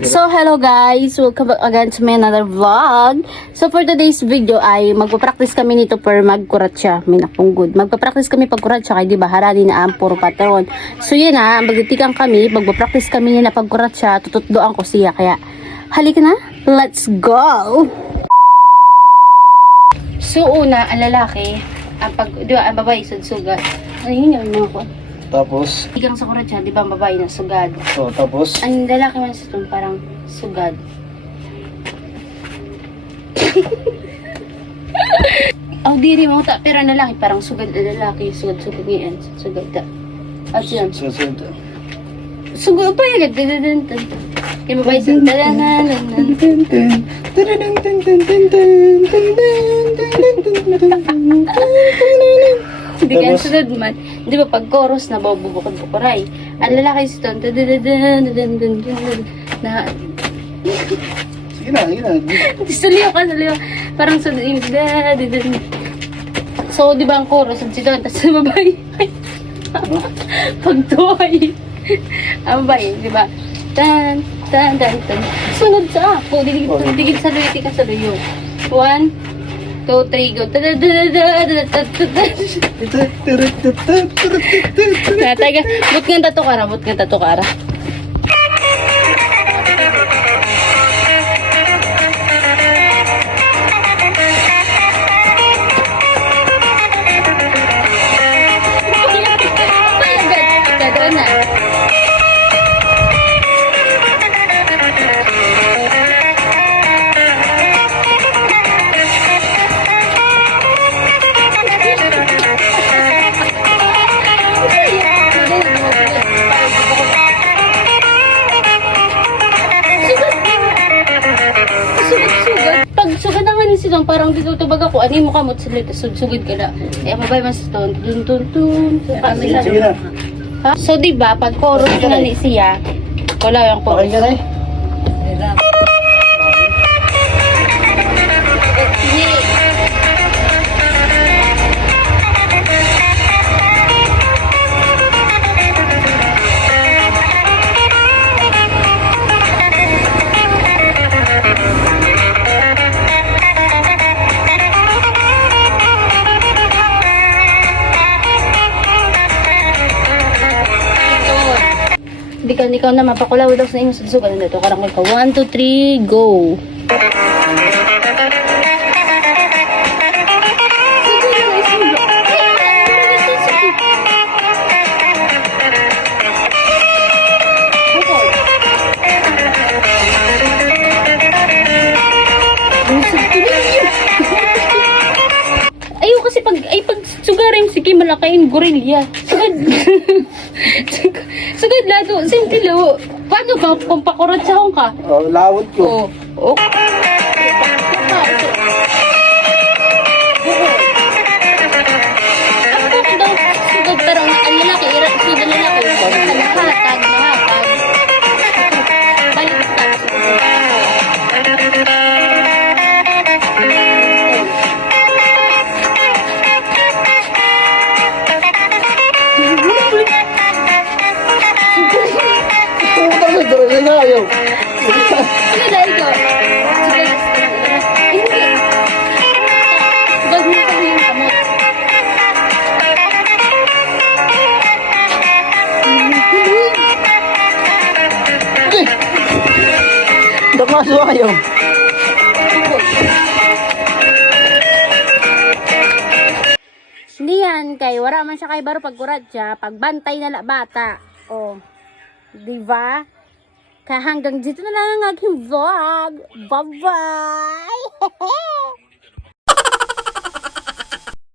So, hello guys! Welcome back again to my another vlog. So, for today's video ay magpapractice kami nito per magkurat siya. May napunggod. Magpapractice kami pagkurat siya kay di ba harali na ang puro patron. So, yun na. Magditikan kami. Magpapractice kami niya na pagkurat siya. Tututdoan ko siya. Kaya, halika na. Let's go! So, una, ang lalaki, ang babae, sudsugat. Ano yun yung mga ko? Tapos, Igang sa kurat siya, di ba ang babae na sugad? tapos, Ang lalaki man sa itong parang sugad. Oh, diri mo ta, pero ang lalaki parang sugad na lalaki, sugad ngayon, sugad ta. At yan, susunod. sugad pa yan, kaya babae sa bigyan Tapos? sunod man. Di ba pag chorus na bubukod-bukuray. Ang lalaki sa itong na Sige na. saliw ka. Parang sunod yung so, di ba ang chorus ang si Don, tapos ang babae pagtuway ang babae, di ba? Tan. Sunod sa ako, digit sa luyo, tika sa luyo. 1, 2, 3, go. Taga, but nga tato kara. Sugad na nga ni silang parang dito tubag ako. Ani mo kamot sila ito. Sugad ka na. Eh, mabay man sa ton. Tun. Sige na. Ha? So, diba, pag chorus na ni siya, wala yung chorus. Okay ka na eh. Ikaw na mapakulaw daw sa inyong susugan na ito. Karang ka. 1, 2, 3, go! Ayaw kasi pag sugarin sige malakayin gorilya. Sugad lado, sintilo. Paano ka kung pakurot sa hong ka? Oh, lawot ko. Oh. Ako daw sugad pero ang lalaki, sugad lalaki. Naghatag. Balik ka. Sige na, ayaw. Sige na, ikaw. Sige na. Hindi. Sugad mo kami yung kamot. Damaso ayaw. Hindi yan, kay wala man siya kay baro pagkurat siya, pagbantay na bata. Oh, di ba? Kaya hanggang dito na lang ang aking vlog. Bye-bye!